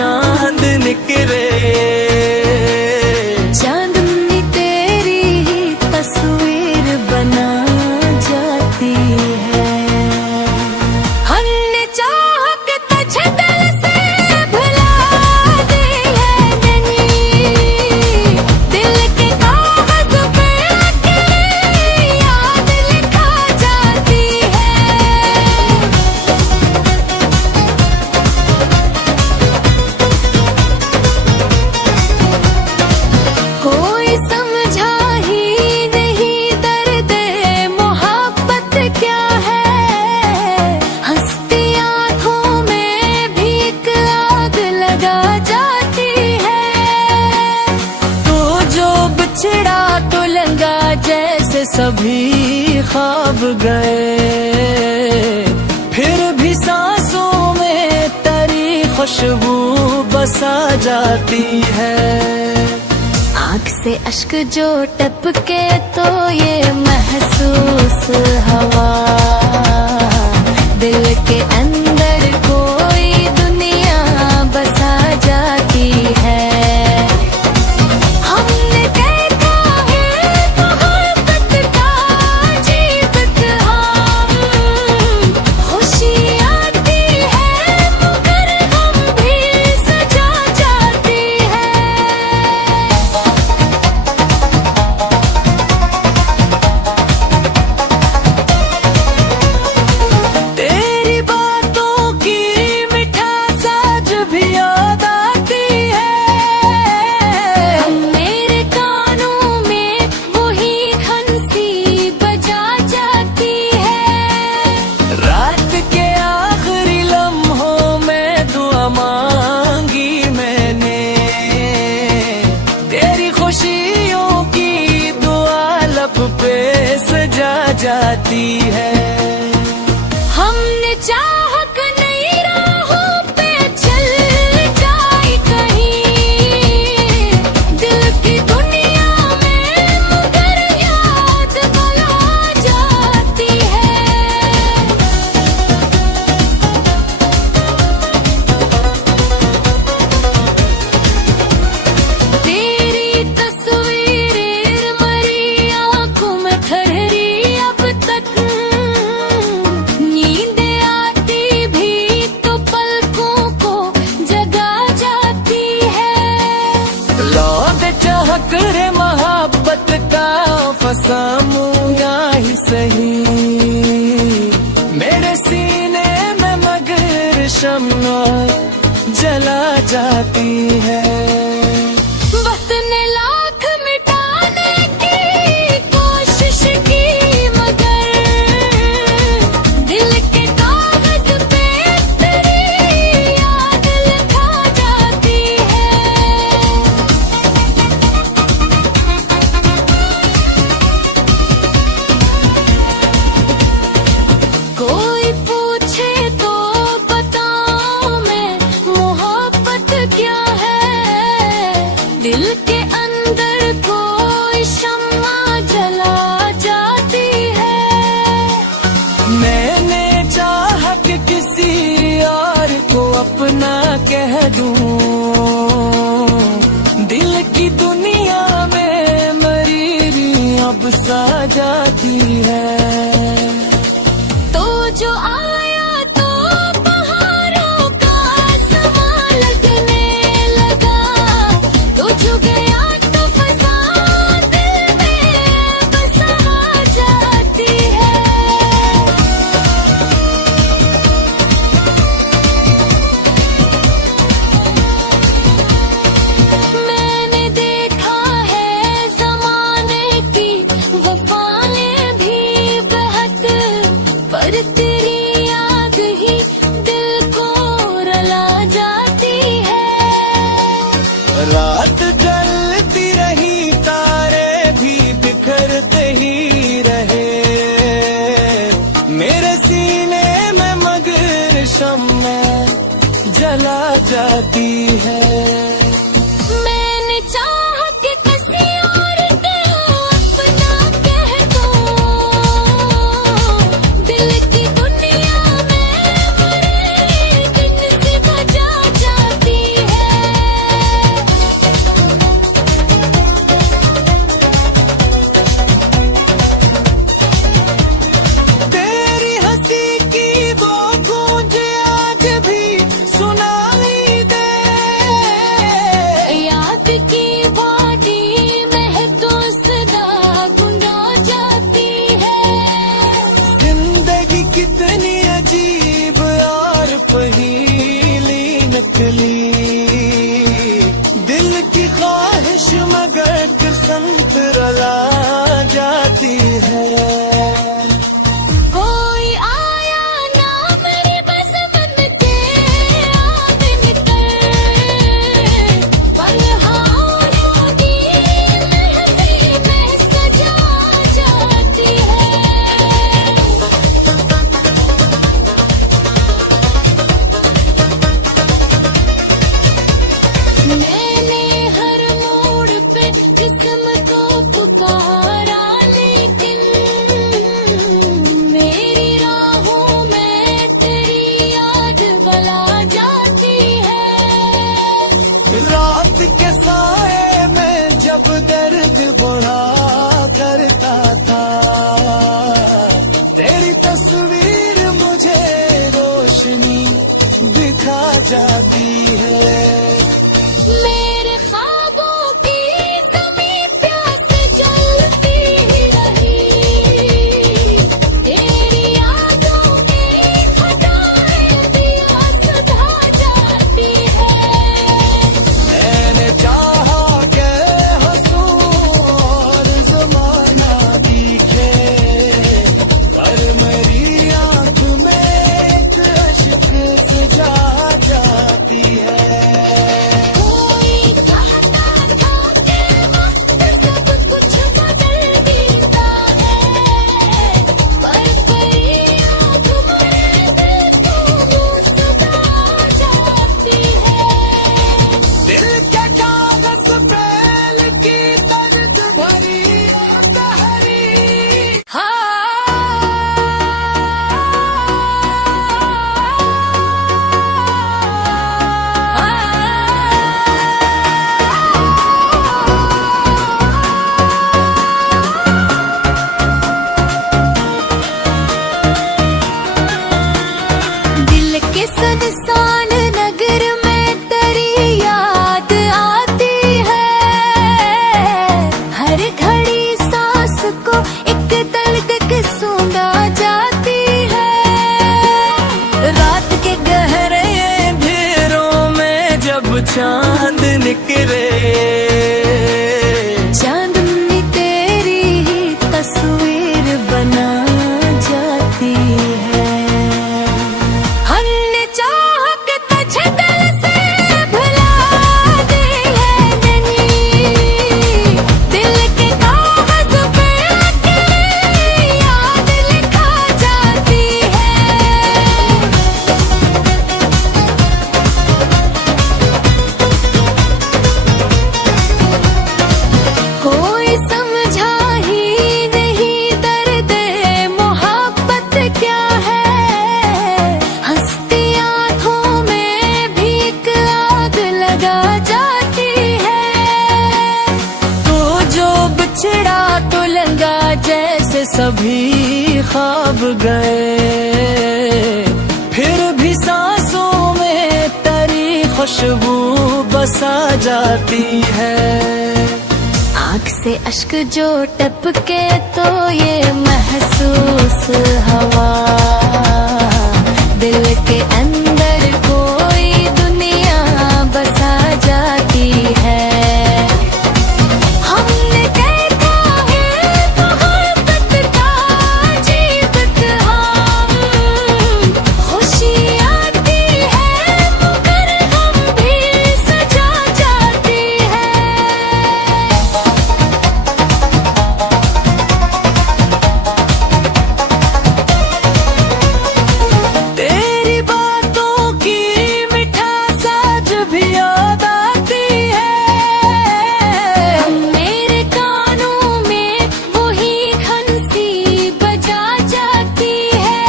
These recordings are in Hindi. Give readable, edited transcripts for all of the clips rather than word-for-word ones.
चांद निकले। चांदनी तेरी ही तस्वीर बना जाती है। हमने चाह के तुझे दिल से भुला दी है नहीं, दिल के कागज पे अकेली याद लिखा जाती है। कोई समझा ही नहीं दर्द मोहब्बत क्या है, हंसती आँखों में भी एक आग लगा जाती है। तो जो बिछड़ा तो लंगा जैसे सभी ख्वाब गए, फिर भी सांसों में तेरी खुशबू बसा जाती है। आँख से अश्क जो टपके तो ये महसूस हवा, दिल के अंदर कोई दुनिया बसा जाती है। हमने देखा है मोहब्बत का अजीब इत्हाम, खुशी आती है मगर हम भी सजा जाती है। तेरी बातों की मिठास आज भी याद आती है। मेरे कानों में वही हंसी बजा जाती है। रात के आखिरी लम्हों में दुआ मांगी मैंने, तेरी खुशियों की दुआ लब पे सजा जाती है। हमने चाहक नई राहों पे चल जाए कहीं, दिल की दुनिया में मगर याद बुला जाती है। तेरी तस्वीरें मरी आँखों में ठहरी अब तक, नींद आती भी तो पलकों को जगा जाती है। लौट चाहक रे मोहब्बत का फसामूंगा ही सही, मेरे सीने में मगर शम्मा जला जाती है। वक्त ने लाख मिटाने की कोशिश की मगर दिल के कागज पे तेरी याद लिखा जाती है। कोई पूछे तो बताऊं मैं मोहब्बत क्या है, दिल के अंदर कोई शम्मा जला जाती है। मैंने चाहा कि किसी और को अपना कह दूं, दिल की दुनिया में मरीरी अब सा जाती है। तो जो आया तो बहारों का समा लगने लगा, तो जो गया तो फसा दिल में बसा जाती है। मैंने देखा है ज़माने की वफ़ाएं भी बहुत, पर तेरी याद ही दिल को रुला जाती है। रात जलती रही तारे भी बिखरते ही रहे, मेरे सीने में मगर शम्मा जला जाती है। मैंने चाहा कि किसी और को अपना कह दूं, दिल की दुनिया में मरे दिन से बजा जाती है। जाती है। कोई आया ना मेरी बज़म के आंगन कर, पर हारों की महफिल में सजा जाती है। मैंने हर मोड़ पे जिस्म को पुकारा, लेकिन मेरी राहों में तेरी याद बला जाती है। रात के साए में जब दर्द बढ़ा करता था, तेरी तस्वीर मुझे रोशनी दिखा जाती है। मेरे ख्वाबों की ज़मीं प्यास जलती ही रही, तेरी यादों की खटाएं पिया सुधा जाती है। मैंने चाहा के हंसूं और ज़माना दिखे, पर मेरी आँख में एक अश्क सजा जाती है। कोई कहता था कि वक्त सब कुछ बदल देता है, पर परियां तुम्हारे दिल को यूं सजा जाती है। दिल के कागज पे लिखी दर्द भरी तहरीर, दिल के सुनसान नगर में तेरी याद आती है। हर घड़ी सांस को एक धड़कन सूंघा जाती है। रात के गहरे अंधेरों में जब चांद निकले, चांदनी तेरी ही तस्वीर बना जाती है। हमने चाह के तुझे दिल से भुला दी है नहीं, दिल के कागज पे अकेली याद लिखा जाती है। कोई समझा ही नहीं दर्द मोहब्बत क्या है, हंसती आँखों में भी एक आग लगा जाती है। तो जो बिछड़ा तो लगा जैसे सभी ख्वाब गए, फिर भी सांसों में तेरी खुशबू बसा जाती है। आँख से अश्क जो टपके तो ये महसूस हवा, दिल के अंदर कोई दुनिया बसा जाती है। हमने देखा है मोहब्बत का अजीब काम, खुशी आती है मगर हम भी सजा जाती है। तेरी बातों की मिठास आज भी याद आती है। मेरे कानों में वही खनसी बजा जाती है।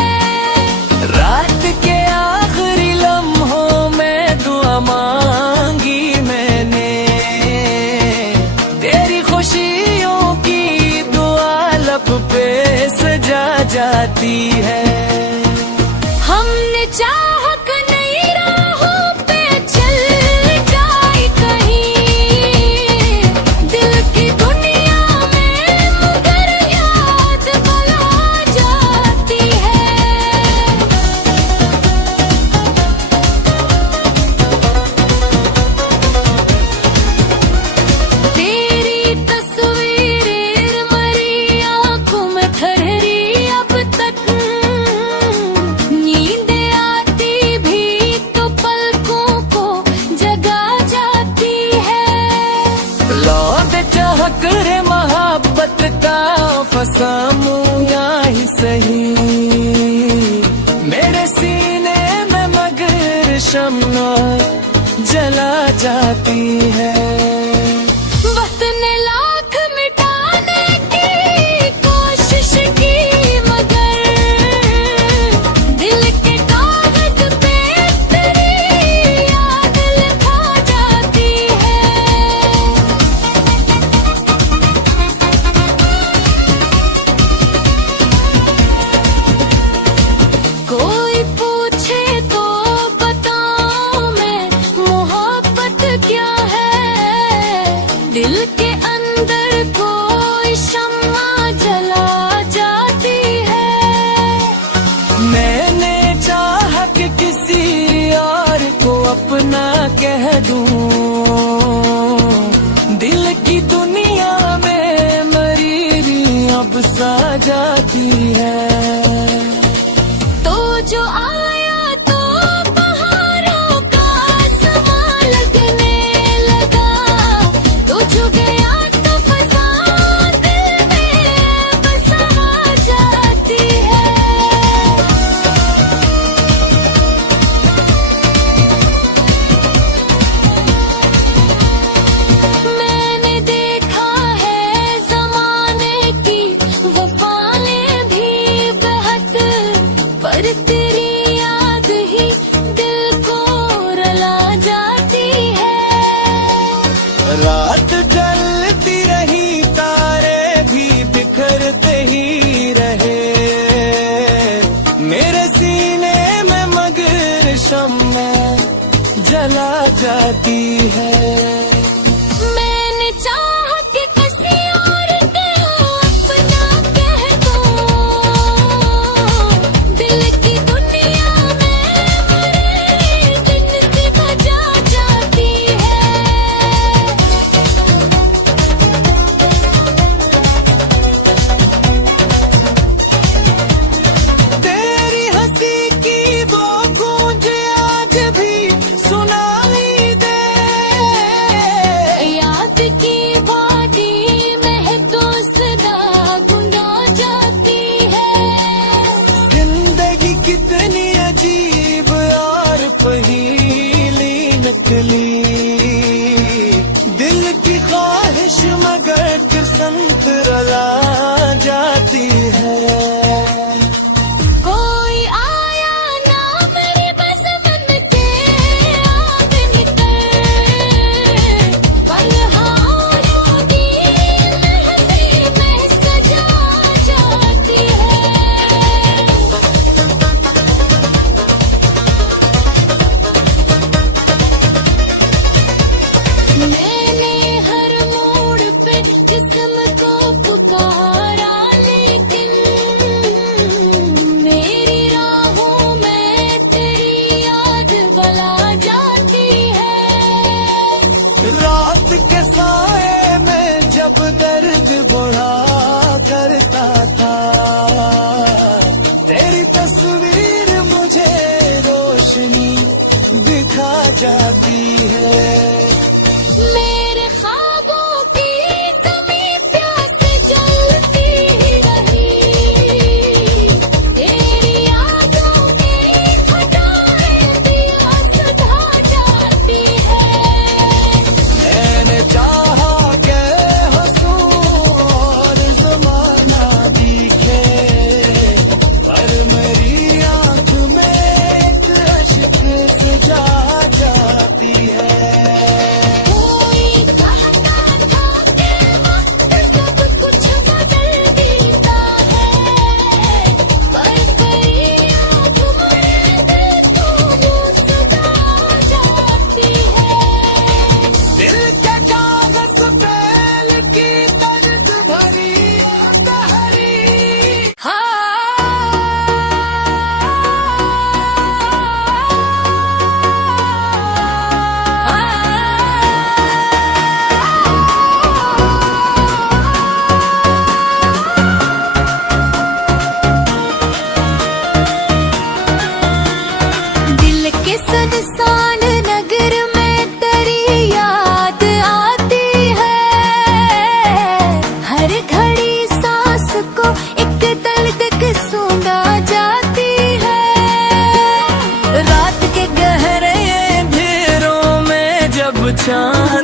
रात के आखिरी लम्हों में दुआ मांगी मैंने, तेरी खुशियों की दुआ लब पे सजा जाती है। हमने चाह के नई राहों पे चल जाए कहीं, दिल की दुनिया में मगर याद बला जाती है। तेरी तस्वीर मरी आँखों भटका फंसा मुया ही सही, मेरे सीने में मगर शम्मा जला जाती है। वक्त ने लाख मिटाने की कोशिश की, मगर दिल के कागज पे तेरी याद लिखा जाती है। कोई पूछे तो बताऊं मैं मोहब्बत क्या है, दिल के अंदर कोई शम्मा जला जाती है। मैंने चाहा कि किसी और को अपना कह दूं, दिल की दुनिया में मरीरी अब सा जाती है। तो जो आया तो बहारों का समा लगने लगा, तो जो गया तो फजा दिल में बसा जाती है। मैंने देखा है ज़माने की वफ़ाएं भी बेहद, पर तेरी याद ही दिल को रुला जाती है। रात ढलती रही, तारे भी बिखरते ही रहे, मेरे सीने में मगर शम्मा जला जाती है। मैंने चाहा कि किसी और को अपना कह दूं, दिल की दुनिया में मरे दिन से बजा जाती है। तेरी हंसी की वो गूंज आज भी सुनाई दे, याद की वादी में तो सदा गुना जाती है। जिंदगी कितनी अजीब और पहीली नकली, दिल की ख्वाहिश मगर संत रला जाती है। कोई आया ना मेरे बज़म के आग निकल, पलहारों की महफिल में सजा जाती है। मैंने हर मोड़ पे जिस्म को पुकारा, लेके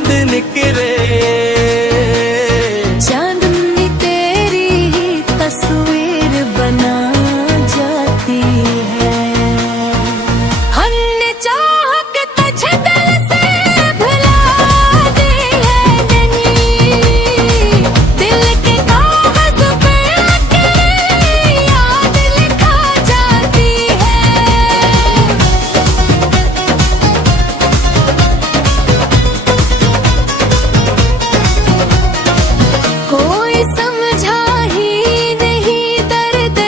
चांद निकले। चांदनी तेरी ही तस्वीर बना जाती है। हमने चाह के तुझे दिल से भुला दी है नहीं, दिल के कागज पे तेरी याद लिखा जाती है। कोई समझा ही नहीं दर्द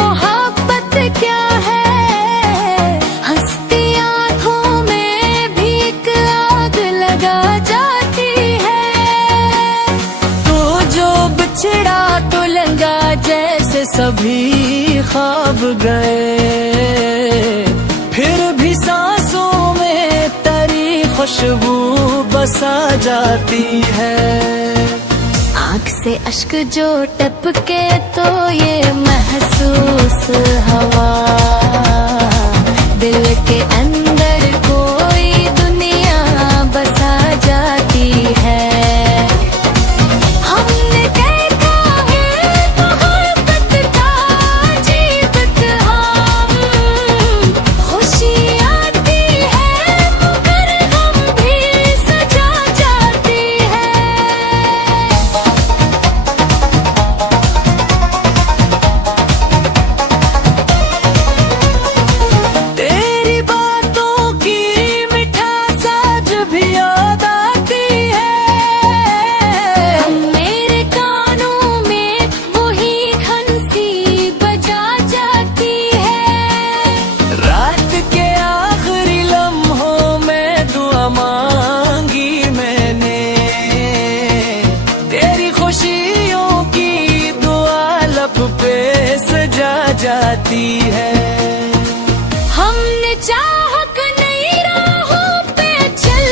मोहब्बत क्या है, हंसती आँखों में भी एक आग लगा जाती है। तो जो बिछड़ा तो लंगा जैसे सभी ख्वाब गए, फिर भी सांसों में तेरी खुशबू बसा जाती है। आँख से अश्क जो टपके तो ये महसूस हवा, दिल के अंदर कोई दुनिया बसा जाती है। हमने देखा है मोहब्बत का अजीब काम, खुशी आती है मगर गम भी सजा जाती है। तेरी बातों की मिठास आज भी याद आती है। मेरे कानों में वही घंसी बजा जाती है। रात के आखिरी लम्हों में दुआ मांगी मैंने, तेरी खुशियों की दुआ लब पे सजा जाती है। हमने चाह के नई राहों पे चल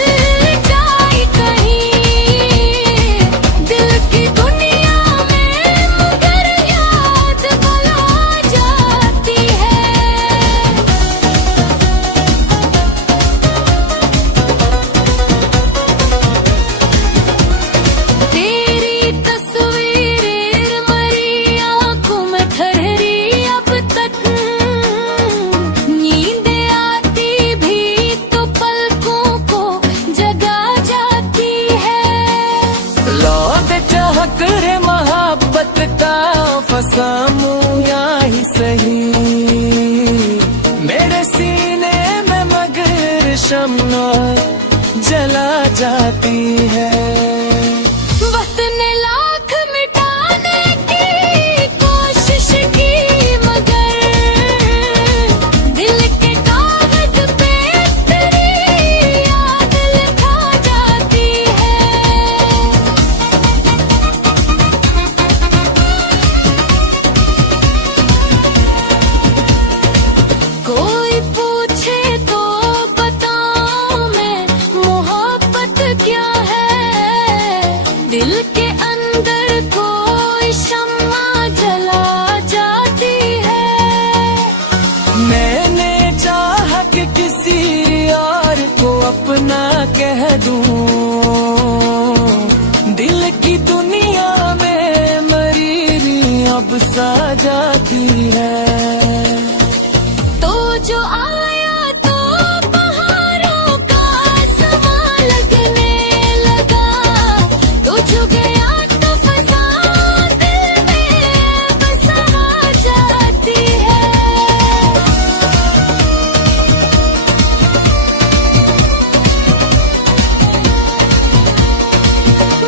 जाए कहीं, दिल की दुनिया में मगर याद भुला जाती है। तेरी तस्वीरें मरी आँखों में ठहरी अब तक, नींद आती भी तो पलकों को जगा जाती है। लौट चाहत रे मोहब्बत का फसामू या ही सही, मेरे सीने में मगर शम्ना जला जाती है। वक्त ने लाख मिटाने की कोशिश की मगर दिल के कागज पे तेरी याद लिखा जाती है। कोई पूछे तो बताऊं मैं मोहब्बत क्या है, दिल के अंदर कोई शम्मा जला जाती है। मैंने चाहा कि किसी और को अपना कह दूं, दिल की दुनिया में मरीरी अब सा जाती है। तो जो आया तो बहारों का समा लगने लगा, तो जो गया तो फसा दिल में बसा जाती है।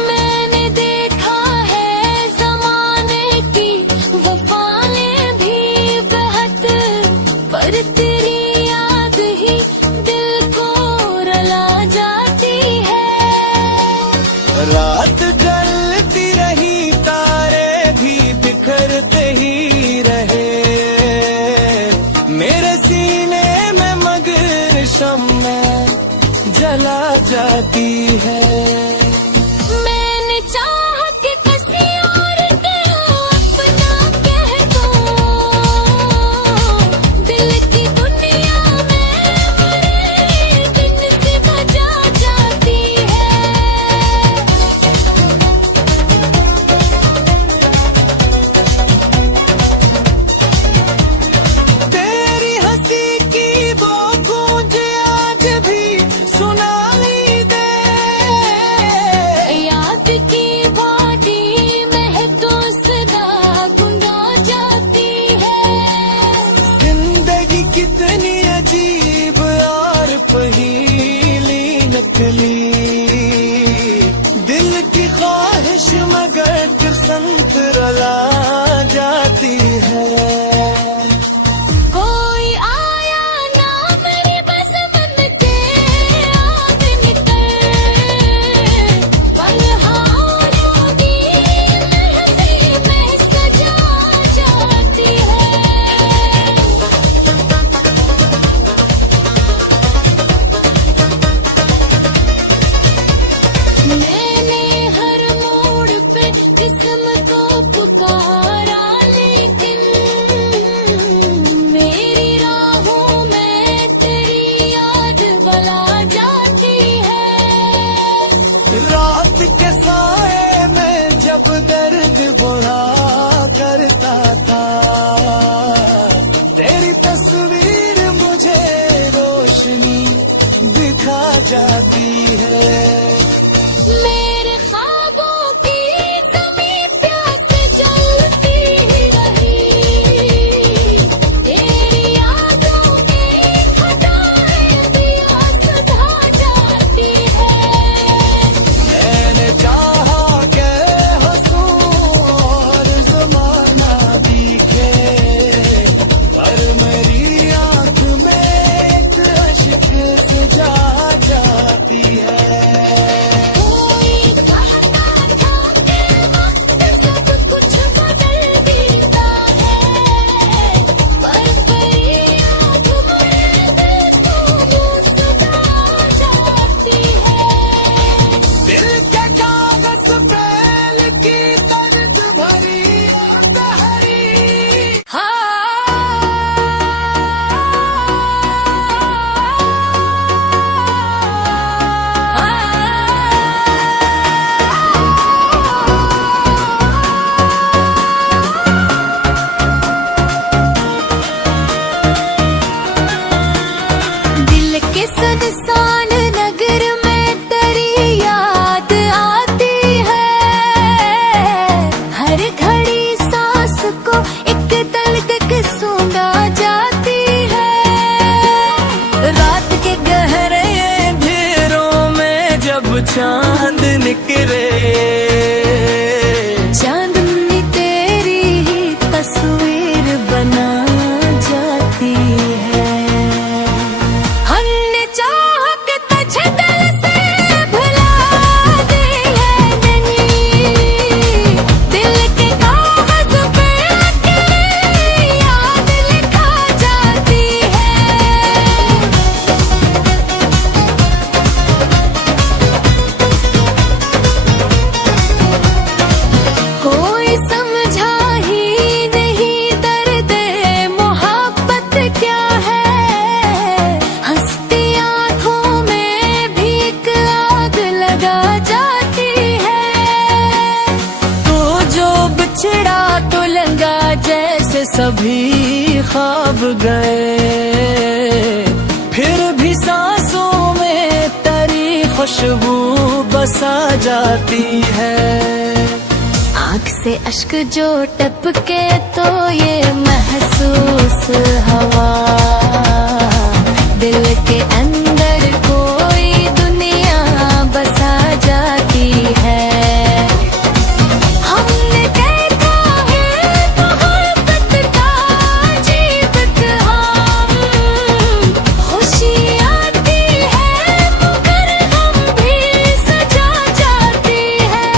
मैंने देखा है ज़माने की वफ़ाएं भी बहुत, पर तेरी याद ही दिल को रुला जाती है। रात जलती रही तारे भी बिखरते ही रहे, मेरे सीने में मगर शम्मा जला जाती है। मैंने चाह के किसी और को अपना कह दूं, दिल की दुनिया में मरे दिन से बजा जाती है। जाती है। कोई आया ना मेरी बसमत के आग निकल, पलहारों की महफिल में सजा जाती है। मैंने हर मोड़ पे जिस्म को पुकारा, लेकिन मेरी राहों में तेरी याद बला जाती है। रात के साए में जब दर्द बुरा करता था, तेरी तस्वीर मुझे रोशनी दिखा जाती है। मेरे ख्वाबों की ज़मीं प्यास जलती रही, तेरी यादों की खटाएं पिया सुधा जाती है। मैंने चाहा के हंसूं और ज़माना दिखे, पर मेरी आँख में एक अश्क सजा जाती है। कोई कहता था कि वक्त सब कुछ बदल देता है, पर तेरी याद मेरे दिल को यूं सजा जाती है। दिल के कागज पे लिखी दर्द भरी तहरी, दिल के सुनसान नगर में तेरी याद आती है। हर घड़ी सांस को एक तलक के सूंघा जाती है। रात के गहरे अंधेरों में जब चांद निकले, चांदनी तेरी ही तस्वीर बना जाती है। हमने चाह के तुझे दिल से भुला दी है नहीं, दिल के कागज पे अकेली याद लिखा जाती है। कोई समझा ही नहीं दर्द मोहब्बत क्या है, हंसती आँखों में भी एक आग लगा जाती है। तो जो बिछड़ा तो लंगा जैसे सभी ख्वाब गए, फिर भी सांसों में तेरी खुशबू बसा जाती है। आँख से अश्क जो टपके तो ये महसूस हवा, दिल के अंदर कोई दुनिया बसा जाती है। हमने देखा है मोहब्बत का अजीब काम, खुशी आती है मगर हम भी सजा जाती है।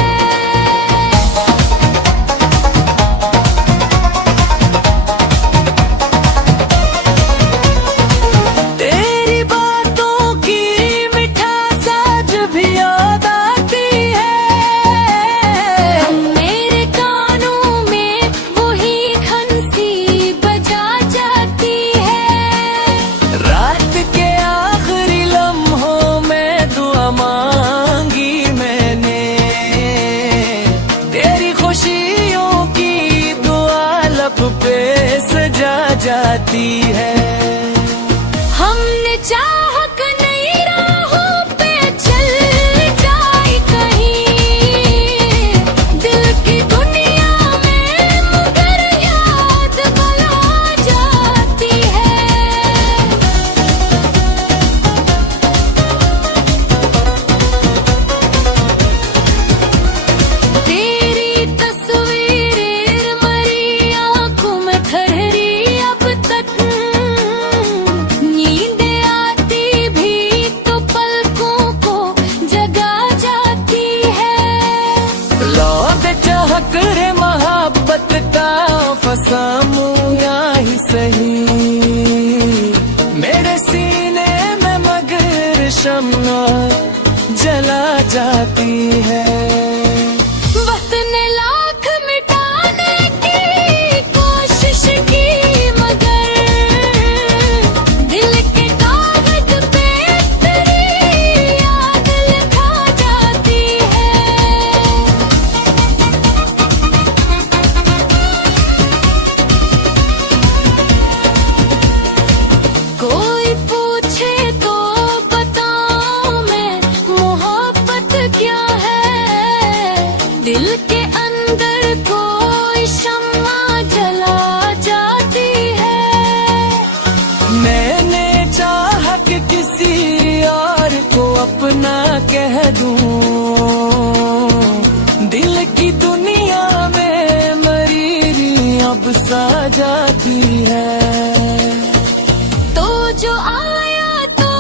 तेरी बातों की मिठास आज भी याद आती है। मेरे कानों में वही खंसी बजा जाती है। रात के आखिरी लम्हों में दुआ मांगी मैंने, तेरी खुशियों की दुआ लब पे सजा जाती है। हमने चाहक नई राहों पे चल जाए कहीं, दिल की दुनिया में मगर याद बला जाती है। तेरी तस्वीर मरी आँखों फसाऊं या ही सही, मेरे सीने में मगर शम्मा जला जाती है। वक्त ने लाख मिटाने की कोशिश की, मगर दिल के कागज पे तेरी याद लिखा जाती है। कोई पूछे तो बताऊं मैं मोहब्बत क्या है, दिल के अंदर कोई शम्मा जला जाती है। मैंने चाहा कि किसी और को अपना कह दूं, दिल की दुनिया में मरीरी अब सा जाती है। तो जो आया तो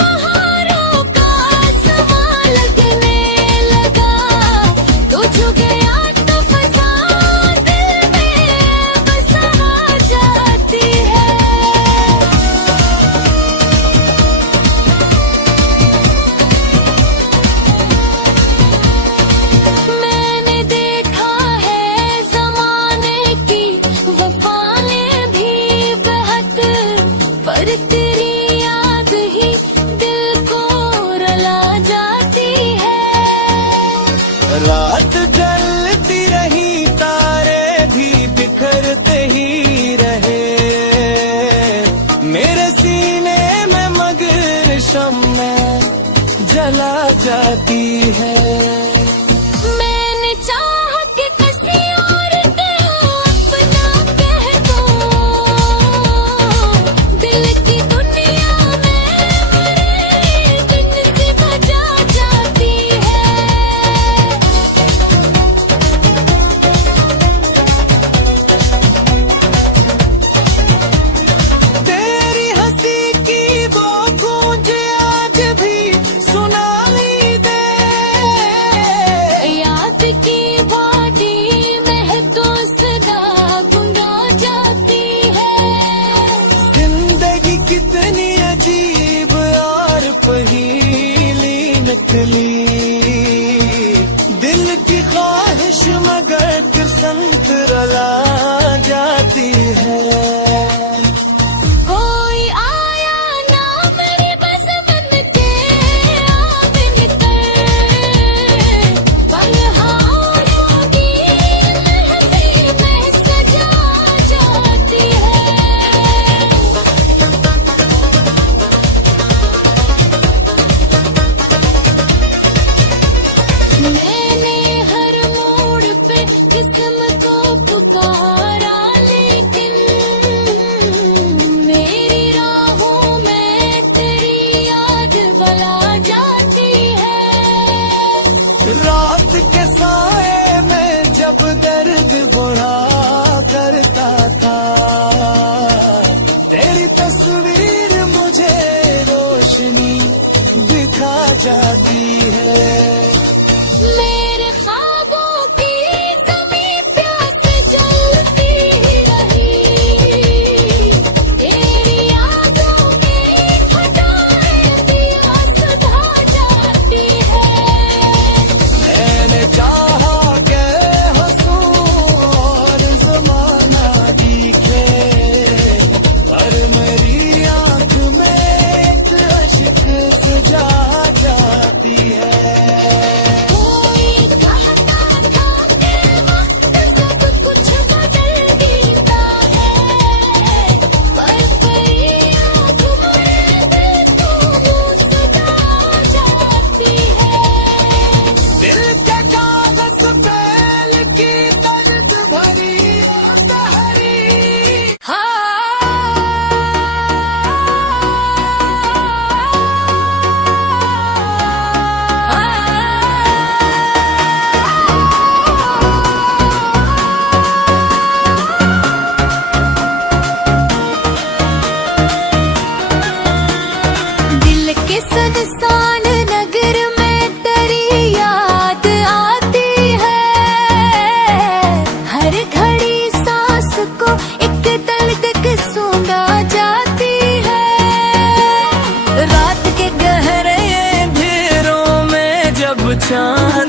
पहाड़ों का समा लगने लगा, तो जो गया तो फसा दिल में बसा जाती है। मैंने देखा है ज़माने की वफ़ा ने भी बहक, पर तेरी याद ही दिल को रुला जाती है। रात जलती रही, तारे भी बिखरते ही रहे, मेरे सीने में मगर शम्मा जला जाती है। मैंने चाहा कि किसी और को अपना कह दूं, दिल की दुनिया में मरे जिनसे बजा जाती है। तेरी हंसी की वो गूंज आज भी सुनाई दे,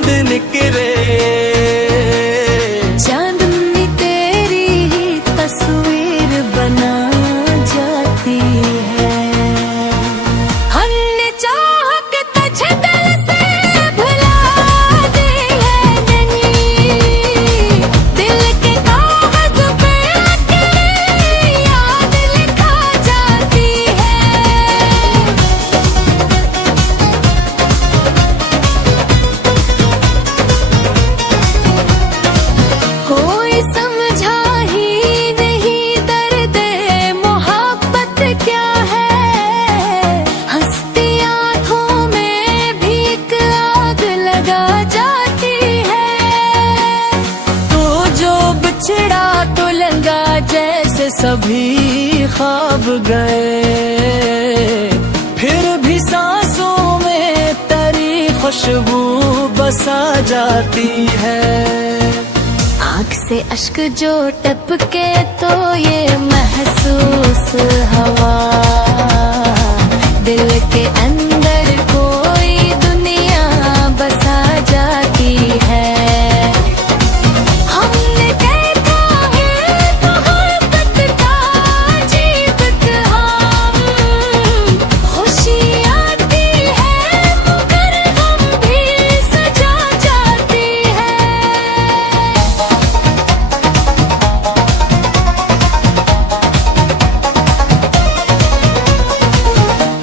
चांद निकले। चांदनी तेरी ही तस्वीर बना जाती है। हमने चाह के तुझे दिल से भुला दी है नहीं, दिल के कागज पे तेरी याद लिखा जाती है। कोई समझा ही नहीं दर्द मोहब्बत क्या है, हंसती आँखों में भी एक आग लगा जाती है। तो जो बिछड़ा तो लंगा जैसे सभी ख्वाब गए, फिर भी सांसों में तेरी खुशबू बसा जाती है। आँख से अश्क जो टपके तो ये महसूस हवा, दिल के अंदर कोई दुनिया बसा जाती है। हमने देखा है मोहब्बत का अजीब काम, खुशी आती है मगर गम भी सजा जाती है।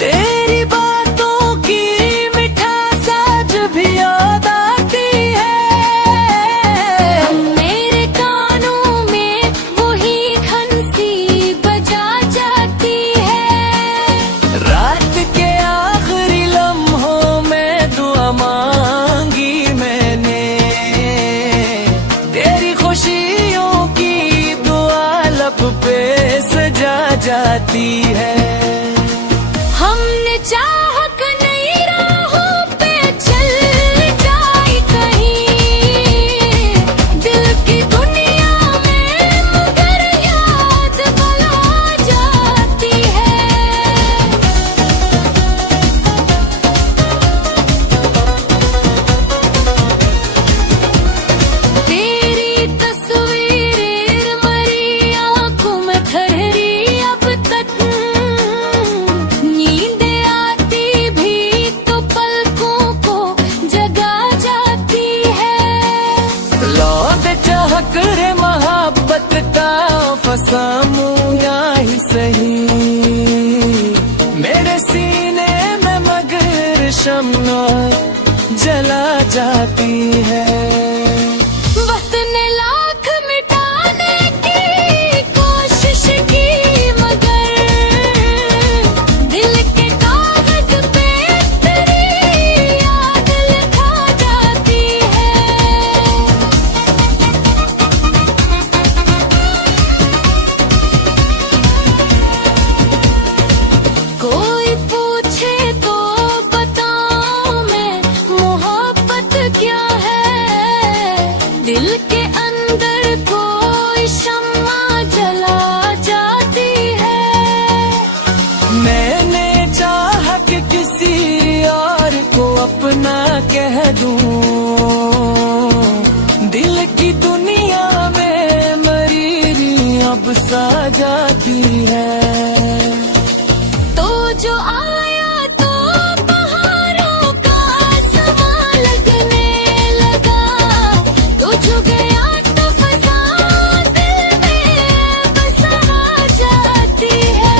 तेरी बातों की मिठास आज भी याद आती है। मेरे कानों में वही घंटी बजा जाती है। रात के आखिरी लम्हों में दुआ मांगी मैंने, तेरी खुशियों की दुआ लब पे सजा जाती है। हमने चाहक नई राहों पे चल जाए कहीं, दिल की दुनिया में मगर याद बुला जाती है। तेरी तस्वीर मरी आँखों में ठहरी अब तक, नींद आती भी तो पलकों को जगा जाती है। लौट चाहक रे मोहब्बत का फसामू या ही सही, मेरे सीने में मगर शम्मा जला जाती है। वक्त ने लाख मिटाने की कोशिश की मगर दिल के कागज पे तेरी याद लिखा जाती है। कोई पूछे तो बताऊं मैं मोहब्बत क्या है, दिल के अंदर कोई शम्मा जला जाती है। मैंने चाह कि किसी और को अपना कह दूं, दिल की दुनिया में मरीरी अब सा जाती है। तो जो आया तो बहारों का समा लगने लगा, तो जो गया तो फसा दिल में बसा जाती है।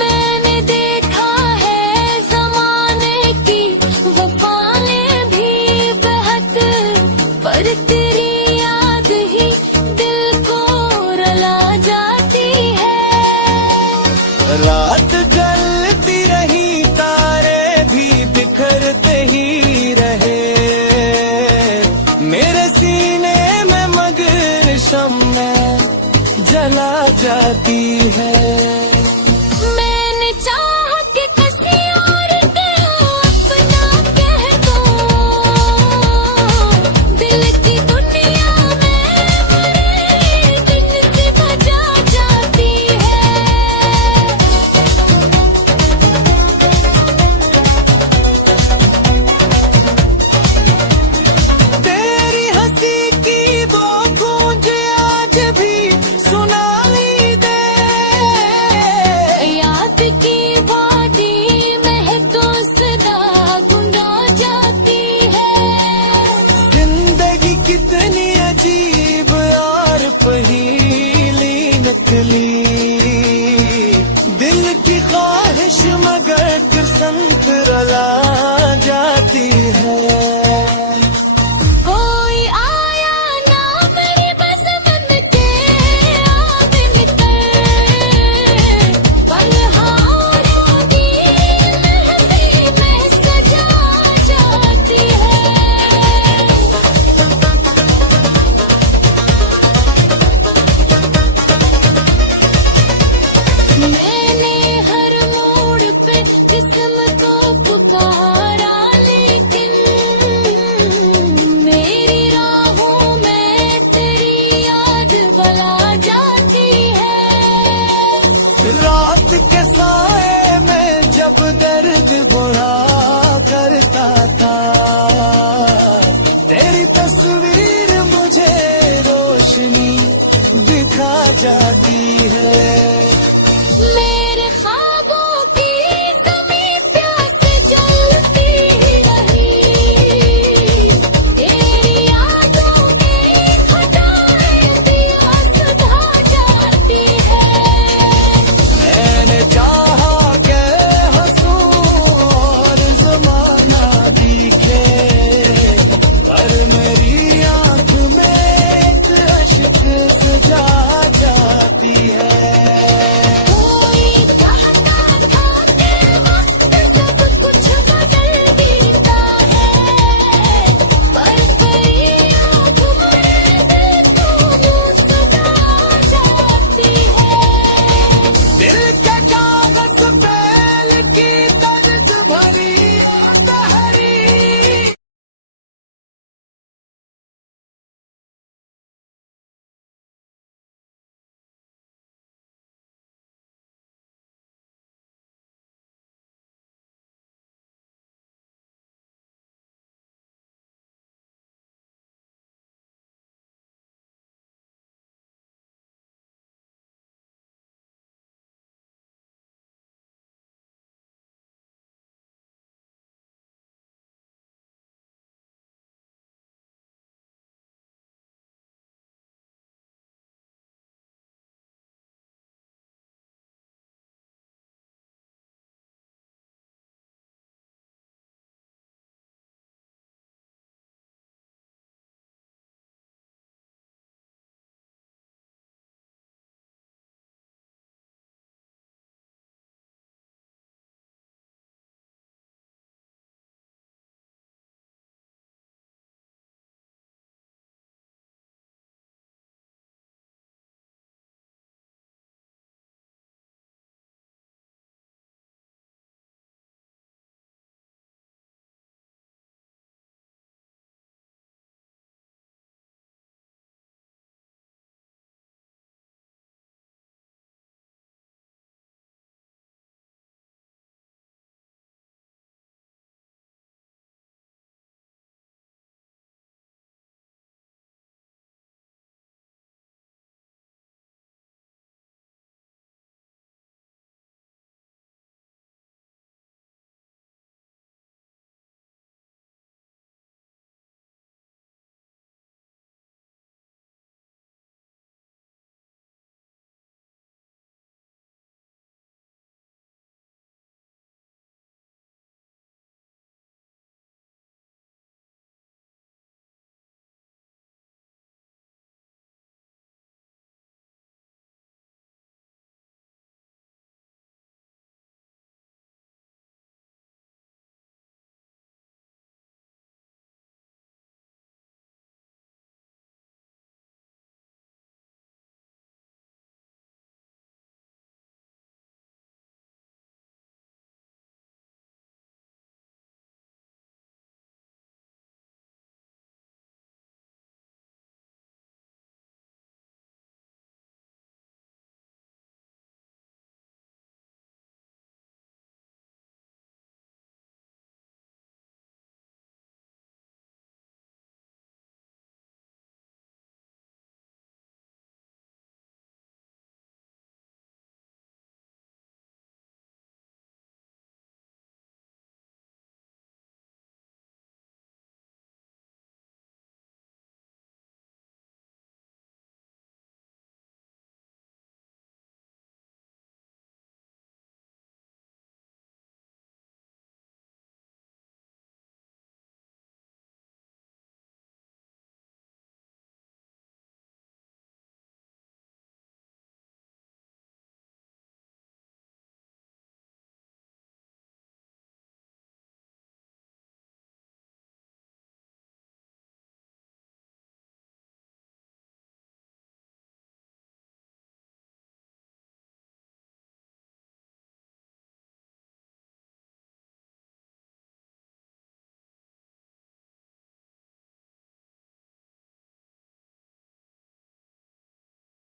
मैंने देखा है ज़माने की वफ़ाएं भी बहुत, पर तेरी याद ही दिल को रुला जाती है। रात जलती रही तारे भी बिखरते ही रहे, मेरे सीने में मगर शम्मा जला जाती है।